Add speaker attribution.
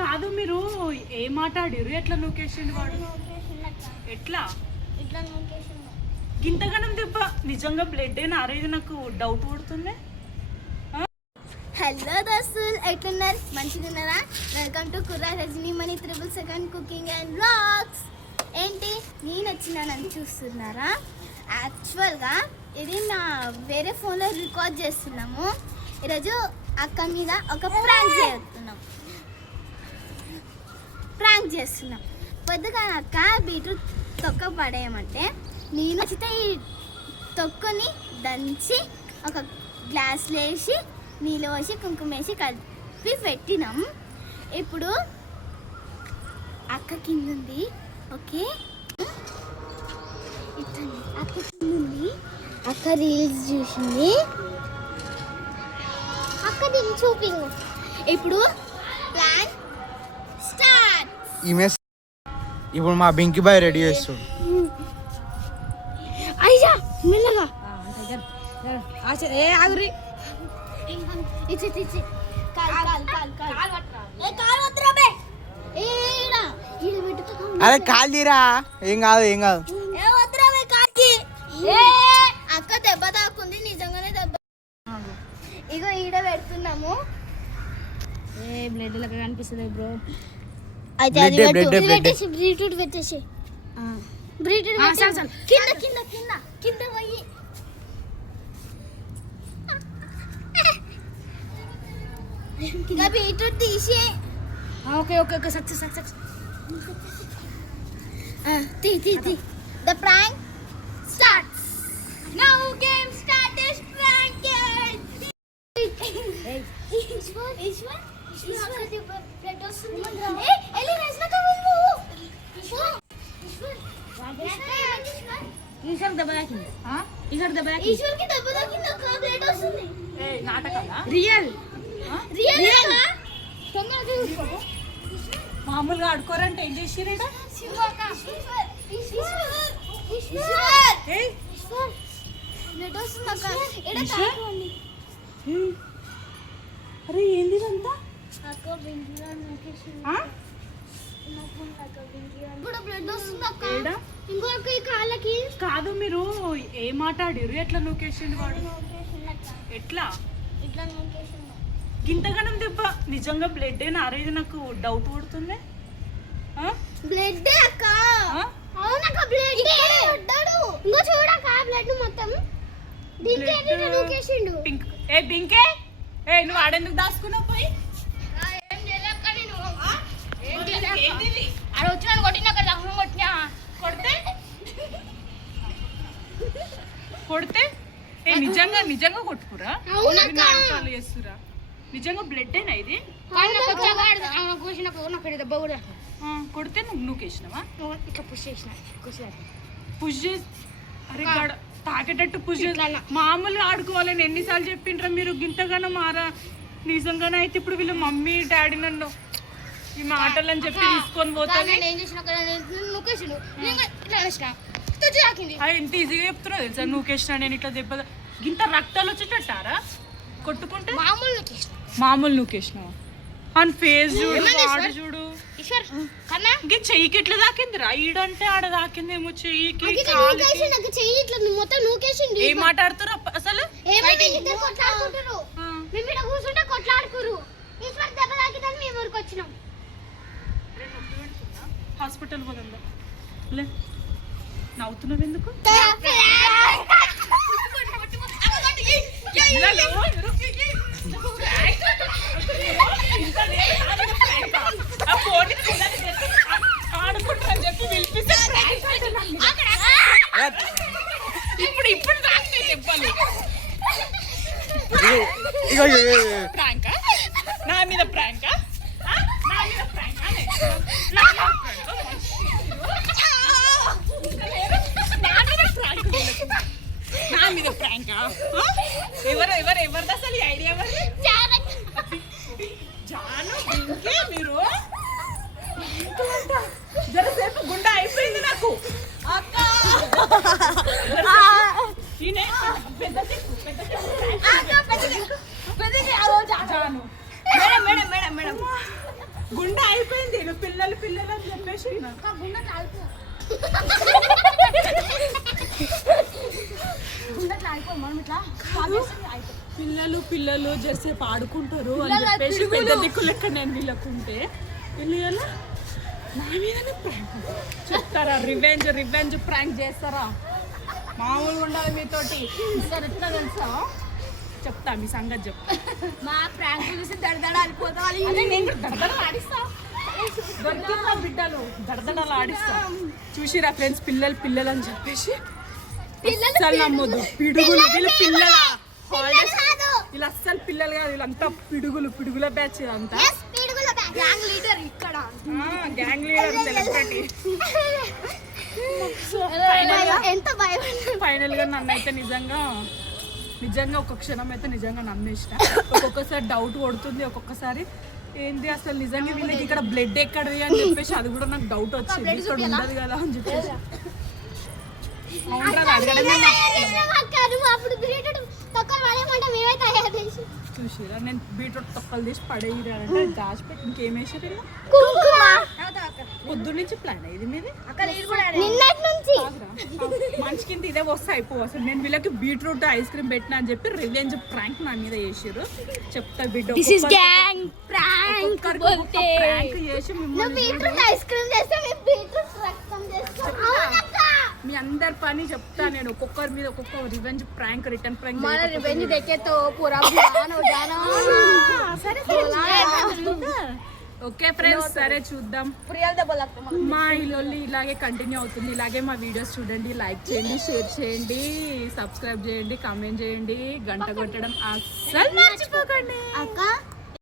Speaker 1: కాదు మీరు ఏ మాట్లాడిరు ఎట్లా నూకేసిండు వాడు? ఎట్లా? గింతగానం దెబ్బ. నిజంగా బ్లడ్ అయినా అరేది నాకు డౌట్ పడుతుంది
Speaker 2: హలో దోస్తులు ఎట్లున్నారు? మంచిగా ఉన్నారా welcome to Kurra Rajani Mani triple second cooking and blogs ఏంటి? నేను వచ్చినానని చూస్తున్నారా? యాక్చువల్గా ఇది నా వేరే ఫోన్లో రికార్డ్ చేస్తున్నాము. ఈరోజు అక్క మీద ఒక ప్రాంక్ చేస్తున్నాం. ప్రాంక్ చేస్తున్నాం. పొద్దుగా అక్క బీట్రూట్ తొక్క పడేయమంటే నేను వచ్చితే ఈ తొక్కని దంచి ఒక గ్లాస్లో వేసి నీళ్ళు పోసి కుంకుమ వేసి కలిపి పెట్టినాం. ఇప్పుడు అక్క కింద ఉంది. ఓకే. అక్క కింద ఉంది. అక్క రీల్స్ చూసింది. చూపింగు ఇప్పుడు ప్లాన్ స్టార్ట్
Speaker 3: ఈమె ఇప్పుడు మా బెంకి బాయ్ రెడీ చేస్తాడు
Speaker 2: అయ్యా మెల్లగా.
Speaker 4: ఏ ఆగురి
Speaker 2: ఇచ్చి ఇచ్చి
Speaker 3: అరే కాలు తీరా. ఏం కాదు ఏం కాదు.
Speaker 4: బ్లడ్ లెక్క కనిపిస్తుంది బ్రో
Speaker 2: అయితే
Speaker 3: Blood
Speaker 2: అది
Speaker 3: ఏ,
Speaker 2: పెట్టు.
Speaker 3: blood ఏ,
Speaker 2: ఇది
Speaker 3: blood ఏ.
Speaker 2: పెట్టేసి బ్రీట్రూట్ పెట్టేసి బ్రీట్రూట్
Speaker 4: ఆ,
Speaker 2: పెట్టేసి.
Speaker 4: చాలు, చాలు.
Speaker 2: కింద కింద కింద కింద పోయి ఇంకా బీట్రూట్ తీసి
Speaker 4: okay okay okay success success
Speaker 2: ఆ, తీ తీ తీ the prank starts now game start is prank Eshwar Eshwar Eshwar blood వస్తుంది ఏ ఎలి రేసిన కవల్వు ఈశ్వర్ ఈశ్వర్ ఈశ్వర్
Speaker 4: ఈసారి దెబ్బ తాకింది ఈసారి దెబ్బ తాకింది
Speaker 2: ఈశ్వర్కి దెబ్బ తాకింది ఒక బ్లడ్ వస్తుంది
Speaker 1: ఏ నాటకాలా
Speaker 4: రియల్
Speaker 2: రియల్గా తొందరగా చూసుకో
Speaker 1: మామూలుగా ఆడుకోరంటే ఏం చేసిరేడా
Speaker 2: ఈశ్వర్ ఈశ్వర్ ఈశ్వర్
Speaker 1: ఏ
Speaker 2: ఈశ్వర్ బ్లడ్ వస్తుంది అక్క ఎడ
Speaker 1: ఈశ్వర్?
Speaker 2: తాకండి
Speaker 1: ఏ, అరే ఏంది ఇదంతా కాదు మీరు ఏ మాట్లాడిరు ఎట్లా నూకేసిండు వాడు? ఎట్లా? గింతగానం దెబ్బ. నిజంగా బ్లడ్ అయినా అరేది నాకు డౌట్ పడుతుంది?
Speaker 2: బ్లడ్ అక్క? అవునక్క బ్లడ్ పడ్డాడు. ఇంకో చూడక్క బ్లడ్ మొత్తం.
Speaker 1: పింక్. ఏ పింకే ఏ నువ్వు ఆడెందుకు దాచుకున్నావు పోయి
Speaker 2: ఏం చేయలేక నేను
Speaker 1: ఏంటిది?
Speaker 2: ఆడ వచ్చిన కొట్టిన అక్కడ లగ్నం కొట్టినా
Speaker 1: కొడితే కొడితే ఏ నిజంగా నిజంగా కొట్టుకురా? నాటకాలు చేస్తురా? నిజంగా బ్లడ్ అయినా ఇది? కొడితే నువ్వు నూకేసినావా
Speaker 4: ఇట్లా పుష్ చేసిన
Speaker 1: పుష్ చేసి అరే గడ తాకేటట్టు పుష్ చేసి. మామూలుగా ఆడుకోవాలని ఎన్నిసార్లు చెప్పిండ్రా మీరు? గింతగానో మారా. నిజంగానే అయితే ఇప్పుడు వీళ్ళ మమ్మీ డాడీ నన్ను ఈ మాటలని చెప్పి తీసుకొని పోతాను. ఎంత ఈజీగా చెప్తున్నావు తెలుసా? నూకేసిన నేను ఇట్లా దెబ్బ గింత రక్తాలు వచ్చేటట్టారా కొట్టుకుంటే?
Speaker 4: మామూలు
Speaker 1: మామూలు నూకేసినావా అని ఫేస్ చూడు
Speaker 4: సార్?
Speaker 1: చూడు. ఇంక చెయ్యికి ఆడ చెయ్యికి
Speaker 2: ఇట్లా
Speaker 1: కాలికి.
Speaker 2: నూకేసిండు నాకు చెయ్యి ఇట్లా మొత్తం నూకేసిండు
Speaker 1: ఏం మాట్లాడుతున్నారు అప్ప- అసలు? హాస్పిటల్ పోదా లే. నవ్వుతున్నావు ఎందుకు ఇలాలో ఆ ఫోన్ ఆడుకుంటారని చెప్పి పిలిపిస్తే ఇప్పుడు ఇప్పుడు నాకు నేను చెప్పాలి
Speaker 3: ఇగో.
Speaker 1: ప్రాంకా. నా మీద ప్రాంకా? నా మీద ప్రాంకా నే? నా మీద ప్రాంకా? ఎవరు ఎవరు ఎవరిది అసలు ఐడియా ఎవరు జాను ఇంకే మీరు? జరసేపు గుండె అయిపోయింది నాకు. అక్క. ఈయనే పెద్ద చెక్కు, పెద్ద చెక్కు. జాను గుండె అయిపోయింది ఇక పిల్లలు పిల్లలు అని చెప్పేసి. పిల్లలు పిల్లలు జరసేపు ఆడుకుంటారు అని చెప్పేసి పెద్ద దిక్కు లెక్క నేను వీళ్ళకుంటే. వీళ్ళు ఎలా? నా మీదనే ప్రాంక్ చెప్తారా? రివెంజ్ రివెంజ్ ప్రాంక్ చేస్తారా? మామూలుగా ఉండాలి మీతోటి. సార్ ఎట్లా తెలుసా? చెప్తా మీ సంగతి చెప్తా
Speaker 2: మా ప్రాంక్ చూసి దడదడ అనిపోతావాలి
Speaker 1: నేను ఆడిస్తా. దొరికిన బిడ్డలు? దడదడలు ఆడిస్తా. చూసిరా ఫ్రెండ్స్ పిల్లలు పిల్లలు అని చెప్పేసి అస్సలు నమ్మొద్దు. పిడుగులు వీళ్ళు పిల్లల హాలిడేస్ వీళ్ళు అస్సలు పిల్లలు కాదు వీళ్ళంతా పిడుగులు పిడుగుల బ్యాచ్ అంతా
Speaker 2: గ్యాంగ్ లీడర్ ఇక్కడ.
Speaker 1: గ్యాంగ్ లీడర్ సెలబ్రిటీ
Speaker 2: ఎంత భయం
Speaker 1: ఫైనల్గా నన్ను అయితే నిజంగా నిజంగా ఒక్కొక్క క్షణం అయితే నిజంగా నమ్మేసిన. ఒక్కొక్కసారి డౌట్ కొడుతుంది ఒక్కొక్కసారి ఏంది అసలు నిజంగా వీళ్ళకి ఇక్కడ బ్లడ్ ఎక్కడది అని చెప్పేసి అది కూడా నాకు డౌట్ వచ్చింది. ఇక్కడ ఉండదు కదా అని చెప్పేసి. చూసిరా నేను బీట్రూట్ తొక్కలు తీసి పడేయరంటే దాచిపెట్టి ఇంకేం వేసారు నుంచి ప్లాన్ ఇది మీది?
Speaker 2: నిన్నటి
Speaker 1: మనిషికి ఇదే వస్తే అయిపోవు. అసలు నేను వీళ్ళకి బీట్రూట్ ఐస్ క్రీమ్ పెట్టిన అని చెప్పి రివెంజ్ ప్రాంక్ నా మీద చేసారు చెప్తా బిడ్డ
Speaker 2: ప్రాంక్ ఐస్ క్రీమ్
Speaker 1: మీ అందరి పని చెప్తా నేను. ఒక్కొక్కరి మీద ఒక్కొక్క రివెంజ్ ప్రాంక్ రిటర్న్ ప్రాంక్ సరే ఓకే ఫ్రెండ్స్ సరే చూద్దాం. మా ఇల్లు ఇలాగే కంటిన్యూ అవుతుంది. ఇలాగే మా వీడియోస్ చూడండి లైక్ చేయండి షేర్ చేయండి సబ్స్క్రైబ్ చేయండి కామెంట్ చేయండి గంట కొట్టడం అస్సలు మర్చిపోకండి.